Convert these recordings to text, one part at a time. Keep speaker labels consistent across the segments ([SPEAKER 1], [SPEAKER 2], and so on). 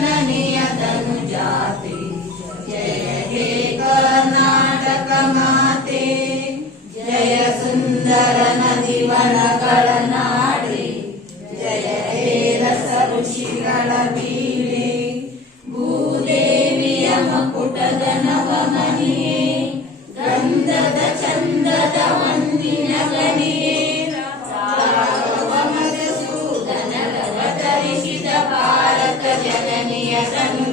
[SPEAKER 1] ಜನನೆಯ Yes, and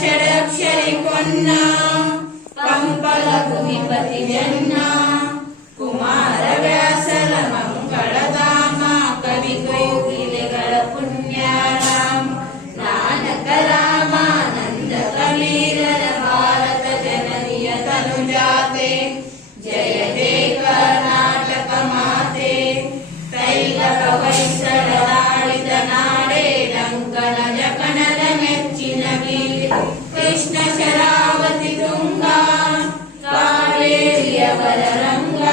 [SPEAKER 1] षडक्षरि कोन्ना पम्पलभूमिपति जन्ना Saranga